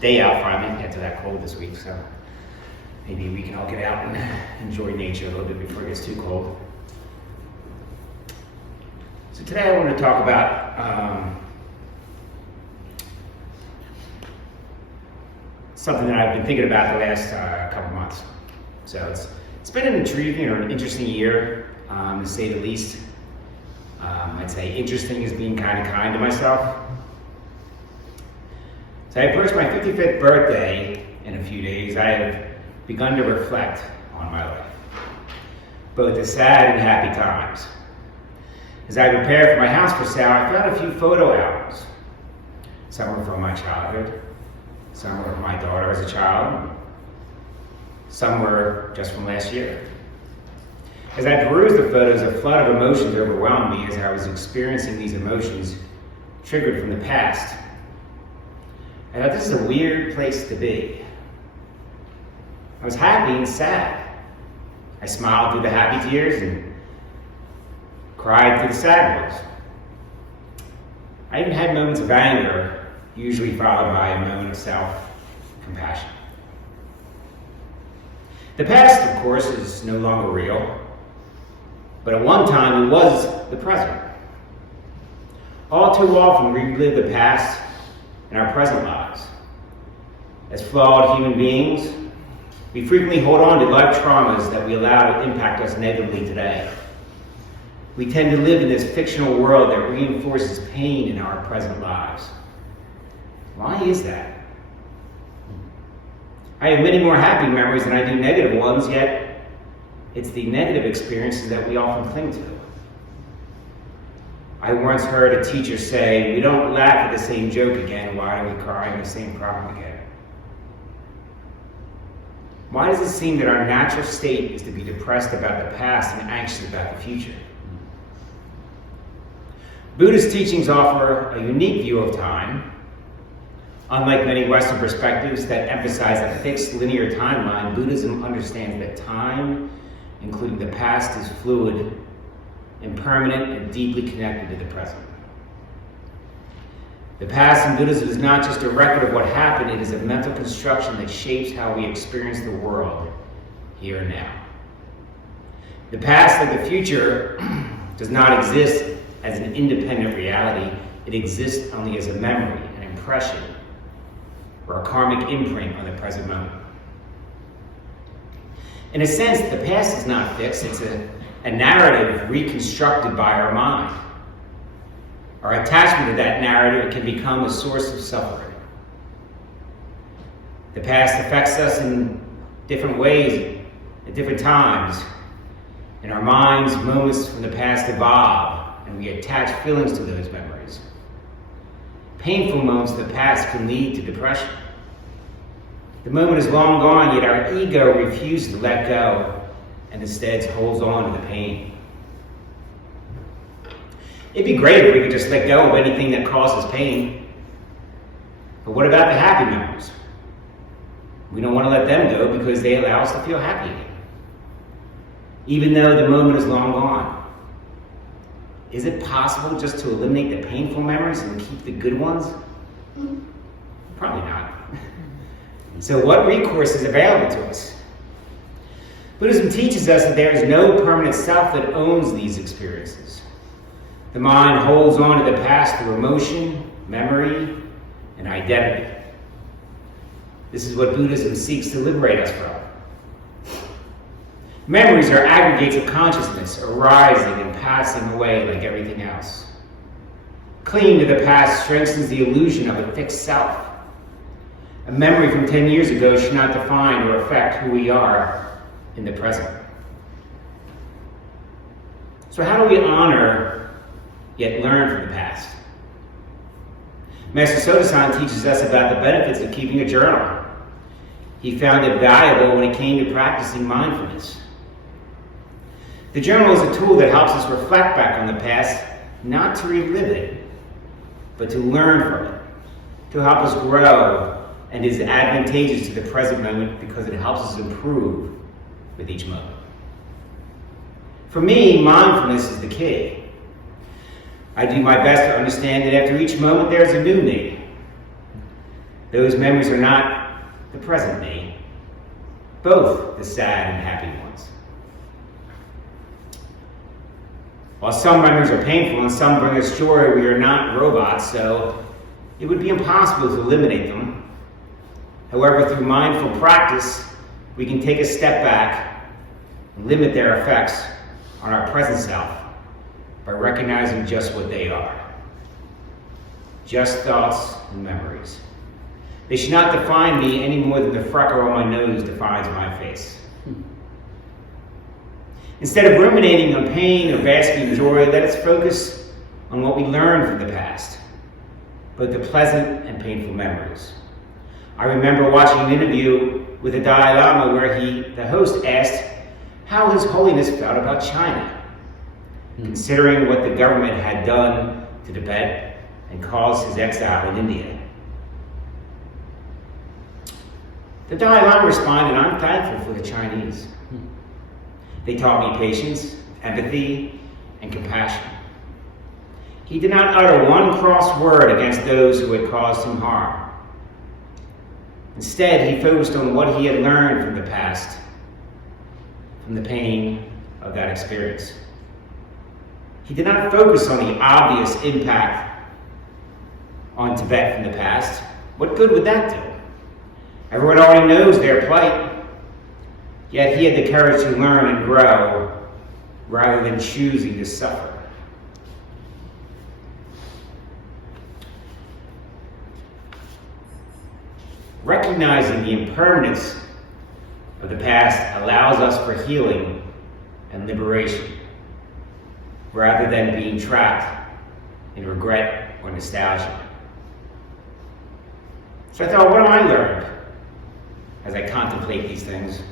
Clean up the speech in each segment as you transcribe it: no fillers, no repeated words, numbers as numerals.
day out finally after that cold this week, so maybe we can all get out and enjoy nature a little bit before it gets too cold. So today I want to talk about something that I've been thinking about the last couple months. So it's been an intriguing or an interesting year, to say the least. I'd say interesting is being kind to myself. So I approach my 55th birthday in a few days. I have begun to reflect on my life, both the sad and happy times. As I prepared for my house for sale, I found a few photo albums. Some were from my childhood, some were of my daughter as a child, some were just from last year. As I perused the photos, a flood of emotions overwhelmed me as I was experiencing these emotions triggered from the past. I thought, this is a weird place to be. I was happy and sad. I smiled through the happy tears and cried through the sad ones. I even had moments of anger, usually followed by a moment of self-compassion. The past, of course, is no longer real, but at one time it was the present. All too often we relive the past in our present lives. As flawed human beings, we frequently hold on to life traumas that we allow to impact us negatively today. We tend to live in this fictional world that reinforces pain in our present lives. Why is that? I have many more happy memories than I do negative ones, yet it's the negative experiences that we often cling to. I once heard a teacher say, "We don't laugh at the same joke again, why do we cry at the same problem again?" Why does it seem that our natural state is to be depressed about the past and anxious about the future? Buddhist teachings offer a unique view of time. Unlike many Western perspectives that emphasize a fixed linear timeline, Buddhism understands that time, including the past, is fluid, impermanent, and deeply connected to the present. The past in Buddhism is not just a record of what happened, it is a mental construction that shapes how we experience the world here and now. The past, like the future, does not exist as an independent reality. It exists only as a memory, an impression, or a karmic imprint on the present moment. In a sense, the past is not fixed. It's a narrative reconstructed by our mind. Our attachment to that narrative can become a source of suffering. The past affects us in different ways at different times. In our minds, moments from the past evolve, and we attach feelings to those memories. Painful moments of the past can lead to depression. The moment is long gone, yet our ego refuses to let go and instead holds on to the pain. It'd be great if we could just let go of anything that causes pain. But what about the happy memories? We don't want to let them go because they allow us to feel happy again, even though the moment is long gone. Is it possible just to eliminate the painful memories and keep the good ones? Probably not. So what recourse is available to us? Buddhism teaches us that there is no permanent self that owns these experiences. The mind holds on to the past through emotion, memory, and identity. This is what Buddhism seeks to liberate us from. Memories are aggregates of consciousness, arising and passing away like everything else. Clinging to the past strengthens the illusion of a fixed self. A memory from 10 years ago should not define or affect who we are in the present. So how do we honor yet learn from the past? Master Sotasan teaches us about the benefits of keeping a journal. He found it valuable when it came to practicing mindfulness. The journal is a tool that helps us reflect back on the past, not to relive it, but to learn from it, to help us grow, and is advantageous to the present moment because it helps us improve with each moment. For me, mindfulness is the key. I do my best to understand that after each moment there's a new me. Those memories are not the present me, both the sad and happy ones. While some memories are painful and some bring us joy, we are not robots, so it would be impossible to eliminate them. However, through mindful practice, we can take a step back and limit their effects on our present self by recognizing just what they are. Just thoughts and memories. They should not define me any more than the freckle on my nose defines my face. Instead of ruminating on pain or basking in joy, let us focus on what we learned from the past, both the pleasant and painful memories. I remember watching an interview with the Dalai Lama where the host asked how His Holiness felt about China, considering what the government had done to Tibet and caused his exile in India. The Dalai Lama responded, "I'm thankful for the Chinese. They taught me patience, empathy, and compassion." He did not utter one cross word against those who had caused him harm. Instead, he focused on what he had learned from the past, from the pain of that experience. He did not focus on the obvious impact on Tibet from the past. What good would that do? Everyone already knows their plight. Yet he had the courage to learn and grow rather than choosing to suffer. Recognizing the impermanence of the past allows us for healing and liberation, rather than being trapped in regret or nostalgia. So I thought, what have I learned as I contemplate these things?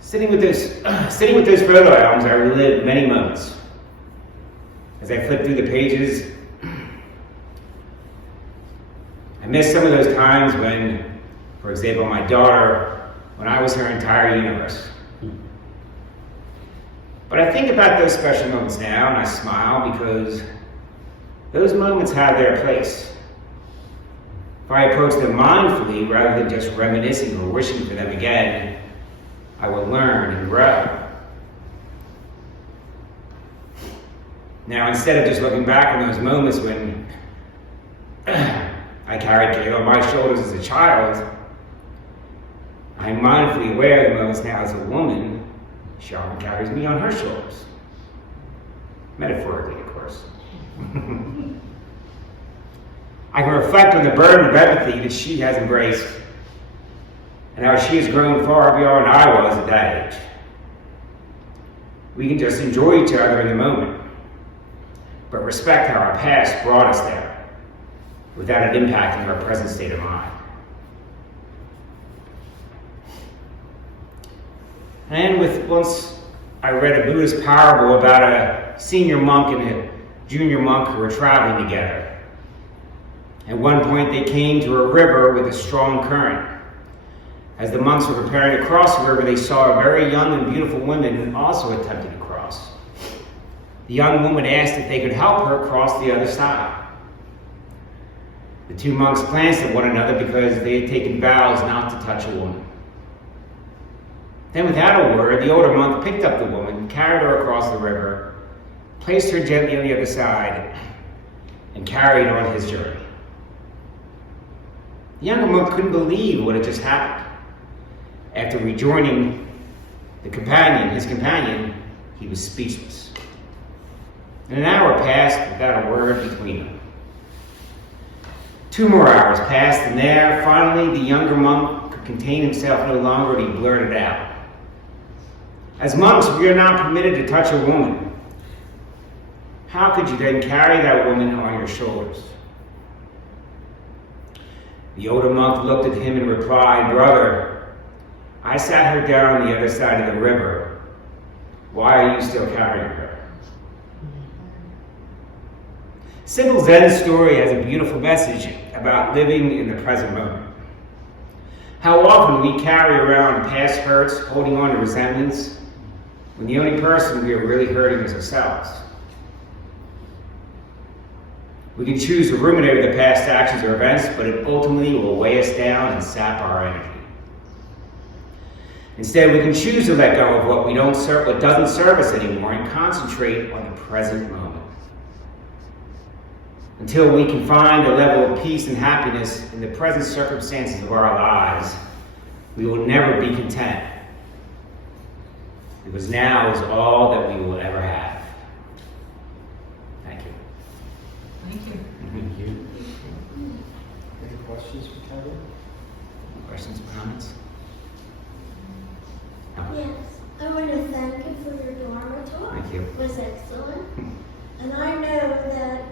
Sitting with those photo albums, I relived many moments. As I flipped through the pages, I missed some of those times when, for example, my daughter, when I was her entire universe. But I think about those special moments now and I smile because those moments have their place. If I approach them mindfully rather than just reminiscing or wishing for them again, I will learn and grow. Now, instead of just looking back on those moments when I carried Kate on my shoulders as a child, I'm mindfully aware of the moments now as a woman. Sharon carries me on her shoulders. Metaphorically, of course. I can reflect on the burden of empathy that she has embraced and how she has grown far beyond I was at that age. We can just enjoy each other in the moment, but respect how our past brought us there without it impacting our present state of mind. And once I read a Buddhist parable about a senior monk and a junior monk who were traveling together. At one point they came to a river with a strong current. As the monks were preparing to cross the river, they saw a very young and beautiful woman also attempting to cross. The young woman asked if they could help her cross the other side. The two monks glanced at one another because they had taken vows not to touch a woman. Then without a word, the older monk picked up the woman, carried her across the river, placed her gently on the other side, and carried on his journey. The younger monk couldn't believe what had just happened. After rejoining his companion, he was speechless. And an hour passed without a word between them. 2 more hours passed, and there, finally, the younger monk could contain himself no longer, and he blurted out, "As monks, we are not permitted to touch a woman. How could you then carry that woman on your shoulders?" The older monk looked at him and replied, "Brother, I sat her down on the other side of the river. Why are you still carrying her?" Simple Zen story has a beautiful message about living in the present moment. How often we carry around past hurts, holding on to resentments, when the only person we are really hurting is ourselves. We can choose to ruminate over the past actions or events, but it ultimately will weigh us down and sap our energy. Instead, we can choose to let go of what doesn't serve us anymore and concentrate on the present moment. Until we can find a level of peace and happiness in the present circumstances of our lives, we will never be content. Because now is all that we will ever have. Thank you. Thank you. Thank you. Any questions for Kelly? Questions, comments? Yes, I want to thank you for your Dharma talk. Thank you. It was excellent. And I know that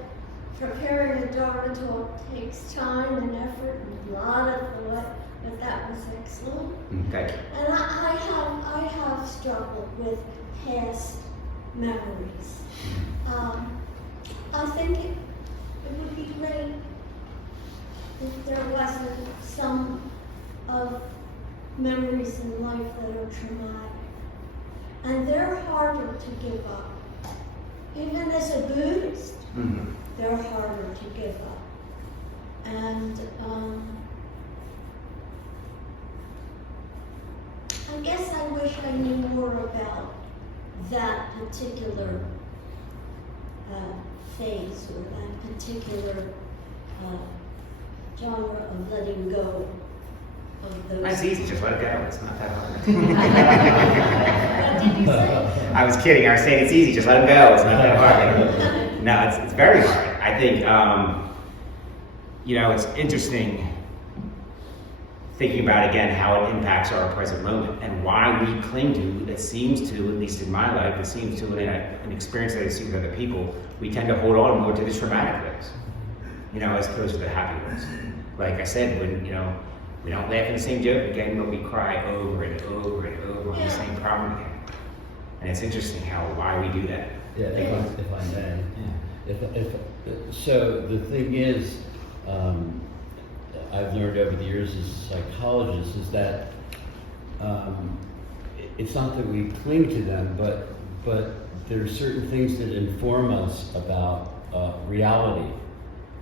preparing a Dharma talk takes time and effort and a lot of thought, but that was excellent. Thank you. And I have struggled with past memories. I think it would be great if there wasn't some of memories in life that are traumatic. And they're harder to give up. Even as a Buddhist, they're harder to give up. And I guess I wish I knew more about that particular phase or that particular genre of letting go of those. That's easy, just let it go. It's not that hard. What did you say? I was kidding. I was saying it's easy, just let it go. It's not that hard. No, it's very hard. I think, it's interesting thinking about, again, how it impacts our present moment and why we cling to, it seems to, at least in my life, it seems to, in an experience that I see with other people, we tend to hold on more to the traumatic ways, as opposed to the happy ones. Like I said, when, we don't laugh at the same joke again, but we cry over and over and over on the same problem again. And it's interesting why we do that. Yeah, if I may. Yeah. So the thing is, I've learned over the years as a psychologist is that it's not that we cling to them, but there are certain things that inform us about reality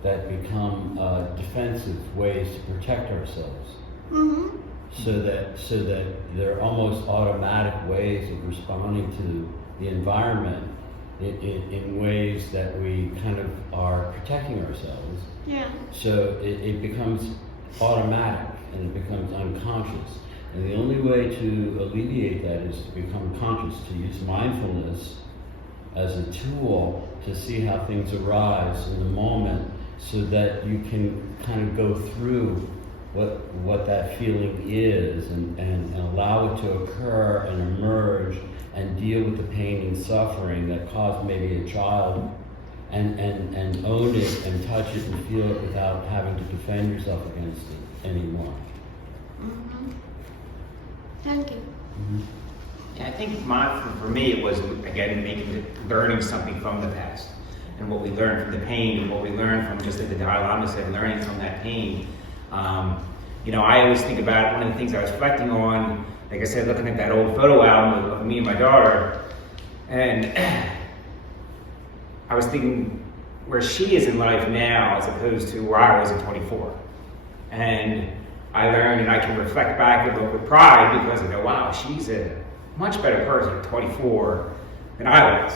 that become defensive ways to protect ourselves. Mm-hmm. So that they're almost automatic ways of responding to the environment in ways that we kind of are protecting ourselves. Yeah. So it becomes automatic and it becomes unconscious. And the only way to alleviate that is to become conscious, to use mindfulness as a tool to see how things arise in the moment so that you can kind of go through what that feeling is and allow it to occur and emerge and deal with the pain and suffering that caused maybe a child and own it and touch it and feel it without having to defend yourself against it anymore. Mm-hmm. Thank you. Mm-hmm. Yeah, I think for me it was, again, learning something from the past. And what we learned from the pain and what we learned from, just like the Dalai Lama said, learning from that pain. I always think about one of the things I was reflecting on, like I said, looking at that old photo album of me and my daughter, and I was thinking where she is in life now as opposed to where I was at 24. And I learned, and I can reflect back with pride because I go, wow, she's a much better person at 24 than I was.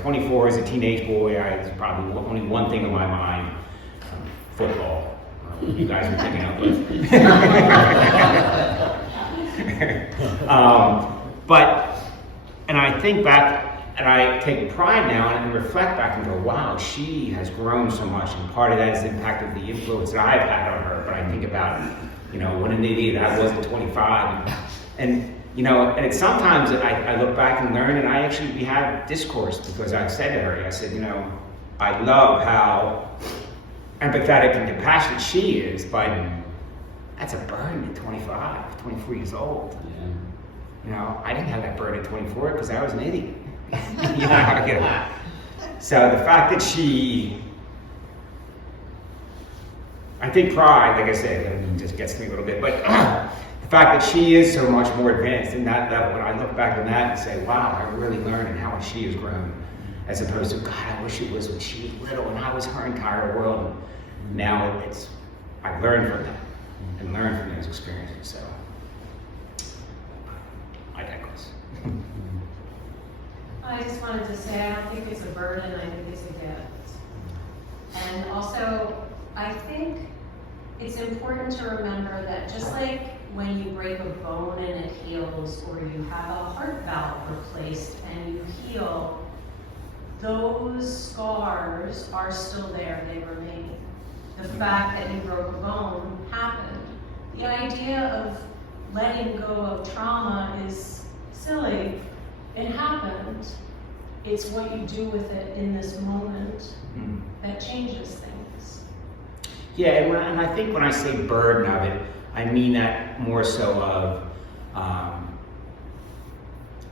24 as a teenage boy, I was probably only one thing on my mind, football. You guys are thinking of it. And I think back, and I take pride now and reflect back and go, wow, she has grown so much, and part of that is the impact of the influence that I've had on her. But I think about, what an idiot I was at 25, and it's sometimes I look back and learn, and we have discourse because I've said to her, I said, I love how empathetic and compassionate she is, but that's a burden at 25, 24 years old. Yeah. I didn't have that burden at 24 because I was an idiot. So the fact that I think pride, like I said, just gets to me a little bit, but the fact that she is so much more advanced in that level, when I look back on that and say, wow, I really learned and how she has grown as opposed to, God, I wish it was when she was little and I was her entire world. And now I've learned from that and learned from those experiences. So I digress. I just wanted to say, I don't think it's a burden, I think it's a gift. And also, I think it's important to remember that just like when you break a bone and it heals, or you have a heart valve replaced and you heal, those scars are still there, they remain. The fact that you broke a bone happened. The idea of letting go of trauma is silly. It happened. It's what you do with it in this moment that changes things. Yeah, and I think when I say burden of it, I mean that more so of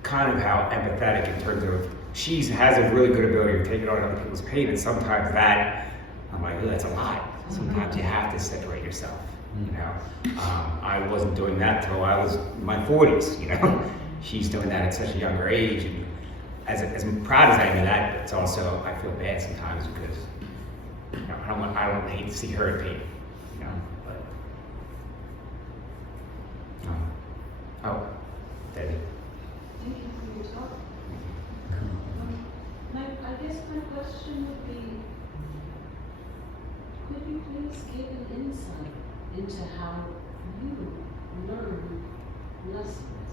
kind of how empathetic in terms of she has a really good ability to take it on other people's pain, and sometimes that, I'm like, oh, that's a lot. Sometimes you have to separate yourself, you know. I wasn't doing that till I was in my 40s, you know. She's doing that at such a younger age, and as proud as I am of that, it's also, I feel bad sometimes because, you know, I don't hate to see her in pain, you know. But oh, Debbie. Thank you for your talk. I guess my question would be, could you please give an insight into how you learn lessons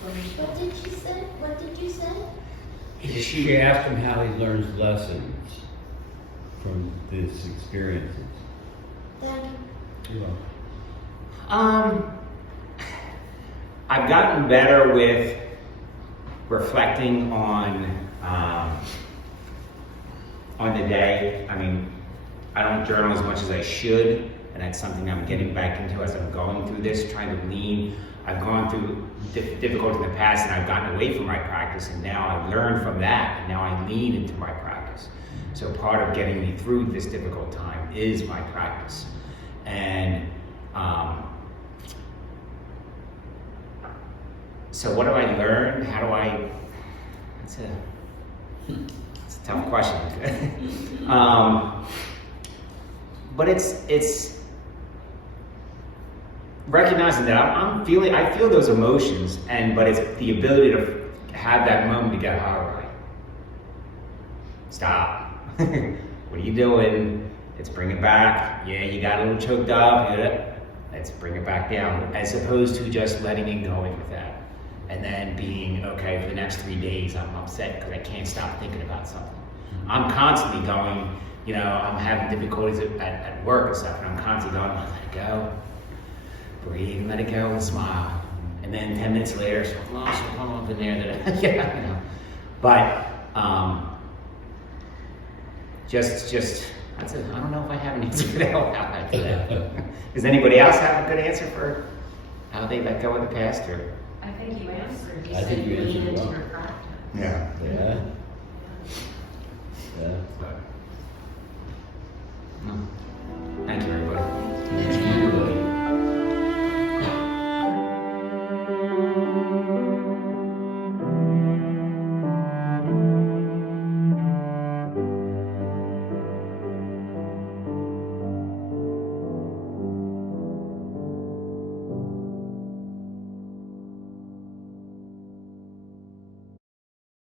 from your What did you say? What did you say? She asked him how he learns lessons from these experiences. Thank you. You're welcome. I've gotten better with reflecting on the day. I mean, I don't journal as much as I should, and that's something I'm getting back into as I'm going through this, trying to lean. I've gone through difficulties in the past, and I've gotten away from my practice, and now I've learned from that, and now I lean into my practice. So part of getting me through this difficult time is my practice. And so what have I learned? How do I, that's a tough question. But it's recognizing that I feel those emotions, but it's the ability to have that moment to get, all right, stop. What are you doing? Let's bring it back. Yeah, you got a little choked up. Let's bring it back down, as opposed to just letting it go with that. And then being, okay, for the next 3 days, I'm upset because I can't stop thinking about something. I'm constantly going, you know, I'm having difficulties at work and stuff, and I'm constantly going, let it go. Breathe and let it go and smile. And then 10 minutes later, so up in there, yeah, you know. But just that's it. I don't know if I have an answer for that. Does anybody else have a good answer for how they let go of the past? Or? I think you answered. I think you lean answered into well. your practice. Yeah. Yeah. Yeah. But, no.